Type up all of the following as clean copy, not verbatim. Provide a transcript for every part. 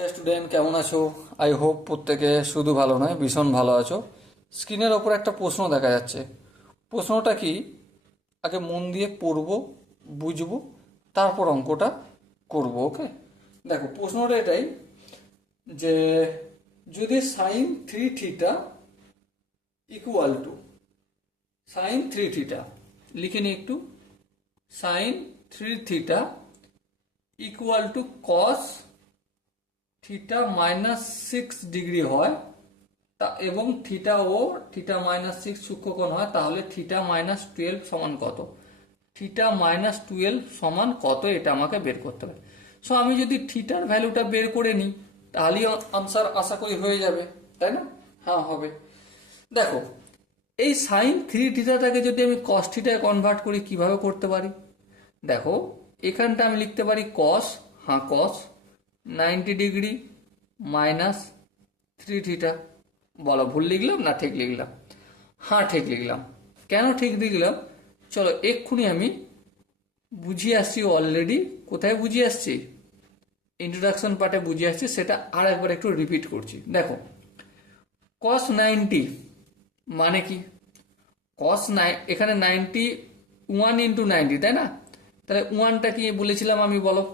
Student কেমন আছো? I hope প্রত্যেকে শুধু ভালো নয় ভীষণ ভালো আছো। স্ক্রিনের ওপর একটা প্রশ্ন দেখা যাচ্ছে। প্রশ্নটা কি, আগে মন দিয়ে পড়বো, বুঝবো, তারপর অঙ্কটা করবো। ওকে, দেখো প্রশ্নটা এটাই যে যদি sine three theta equal to sine three theta, লিখে নিই একটু, sine three theta equal to cos theta minus six degree হয় এবং থিটা ও থিটা মাইনাস সিক্স সূক্ষ্মকোণ হয়, তাহলে থিটা মাইনাস টুয়েলভ সমান কত? থিটা মাইনাস টুয়েলভ সমান কত, এটা আমাকে বের করতে হবে। সো আমি যদি থিটার ভ্যালুটা বের করে নিই তাহলেই আনসার আশা করি হয়ে যাবে, তাই না? হ্যাঁ, হবে। দেখো, এই সাইন থ্রি থিটাটাকে যদি আমি কস থিটায় কনভার্ট করি কিভাবে করতে পারি? দেখো, এখানটা আমি লিখতে পারি কস, হ্যাঁ কস 90 ডিগ্রি মাইনাস থ্রি থিটা। বলো ভুল লিখলাম না ঠিক লিখলাম? হ্যাঁ ঠিক লিখলাম। কেন ঠিক লিখলাম চলো এক্ষুনি আমি বুঝিয়ে আসছি। অলরেডি কোথায় বুঝিয়ে আসছি? ইন্ট্রোডাকশন পার্টে বুঝিয়ে আসছি, সেটা আর একবার একটু রিপিট করছি। দেখো, কস 90 মানে কি? কস এখানে 91 × 90, তাই না? তাহলে ওয়ানটা কি বলেছিলাম আমি, বলো?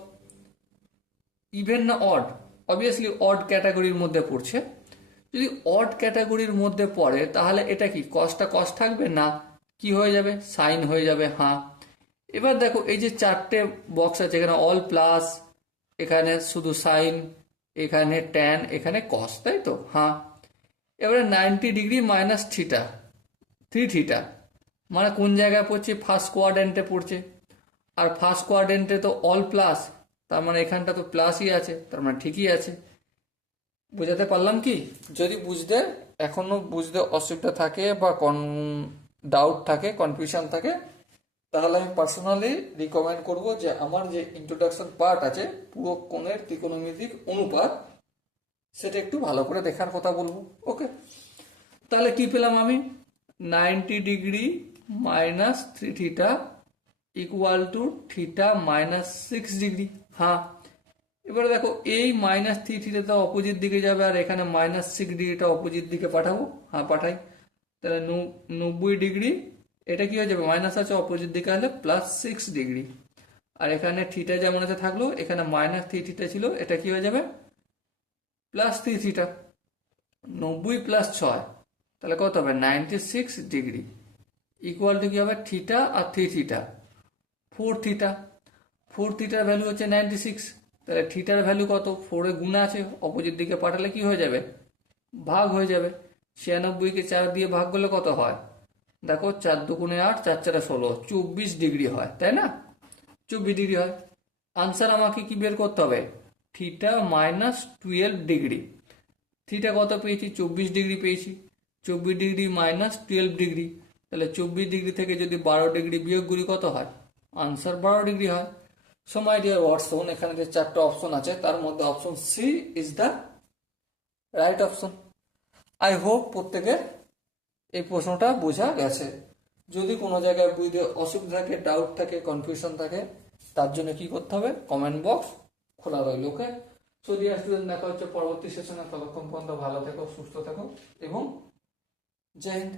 ইভেন না অড? অবভিয়াসলি অড ক্যাটাগরির মধ্যে পড়ছে। যদি অড ক্যাটাগরির মধ্যে পড়ে তাহলে এটা কি কসটা কস থাকবে না, কি হয়ে যাবে? সাইন হয়ে যাবে। হ্যাঁ, এবার দেখো এই যে চারটে বক্স আছে, এখানে অল প্লাস, এখানে শুধু সাইন, এখানে ট্যান, এখানে কস, তাই তো? হ্যাঁ, এবারে 90 degree minus theta three theta মানে কোন জায়গায় পড়ছে? ফার্স্ট কোয়াড্রেন্টে পড়ছে। আর ফার্স্ট কোয়াড্রেন্টে তো অল প্লাস, তার মানে এখানটা তো প্লাসই আছে, তার মানে ঠিকই আছে। বুঝাতে পারলাম কি? যদি এখনো বুঝতে অসুবিধা থাকে বা ডাউট থাকে, কনফিউশন থাকে, তাহলে আমি পার্সোনালি রিকমেন্ড করব যে আমার যে ইন্ট্রোডাকশন পার্ট আছে পুরো কোণের ত্রিকোণমিতিক অনুপাত, সেটা একটু ভালো করে দেখার কথা বলবো। ওকে, তাহলে কি পেলাম আমি? 90 degree minus three theta equal two theta minus six degree. হ্যাঁ, এবারে দেখো এই মাইনাস থ্রি থিটাটা অপোজিট দিকে যাবে, আর এখানে মাইনাস সিক্স ডিগ্রিটা অপোজিট দিকে পাঠাবো। হ্যাঁ পাঠাই। তাহলে 90 ডিগ্রি, এটা কি হয়ে যাবে? মাইনাস আছে, অপোজিট দিকে হলে প্লাস সিক্স ডিগ্রি। আর এখানে থিটা যেমন আছে থাকলো, এখানে মাইনাস থ্রি থিটা ছিল, এটা কি হয়ে যাবে? Plus three theta. 90 + 6, তাহলে কত হবে? 96 ডিগ্রি ইকুয়াল টু কি হবে? থিটা আর three theta, four theta. Four থিটার ভ্যালু হচ্ছে 96, তাহলে থিটার ভ্যালু কত? ফোরে গুণ আছে, অপোজিট দিকে পাঠালে কি হয়ে যাবে? ভাগ হয়ে যাবে। 96কে 4 দিয়ে ভাগ করলে কত হয়? দেখো, 4 × 2 = 8, 4 × 4 = 16, 24 ডিগ্রি হয়, তাই না? 24 ডিগ্রি হয়। আনসার আমাকে কি বের করতে হবে? Theta minus 12 degree. থিটা কত পেয়েছি? 24 ডিগ্রি পেয়েছি। 24 ডিগ্রি মাইনাস 12 ডিগ্রি, তাহলে 24 ডিগ্রি থেকে যদি 12 ডিগ্রি বিয়োগ করি কত হয়? আনসার 12 ডিগ্রি হয়। সো মাই ডিয়ার ওয়াটসন, এখানে যে চারটা অপশন আছে তার মধ্যে option C is the right option. I hope প্রত্যেকের এই প্রশ্নটা বোঝা গেছে। যদি কোনো জায়গায় বুঝতে অসুবিধা থাকে, ডাউট থাকে, কনফিউশন থাকে, তার জন্য কি করতে হবে? কমেন্ট বক্স খোলা রইল। ওকে, সো ডিয়ার স্টুডেন্ট, দেখা হচ্ছে পরবর্তী সেশনে। ততক্ষণ পর্যন্ত ভালো থেকো, সুস্থ থেকো এবং জয় হিন্দ।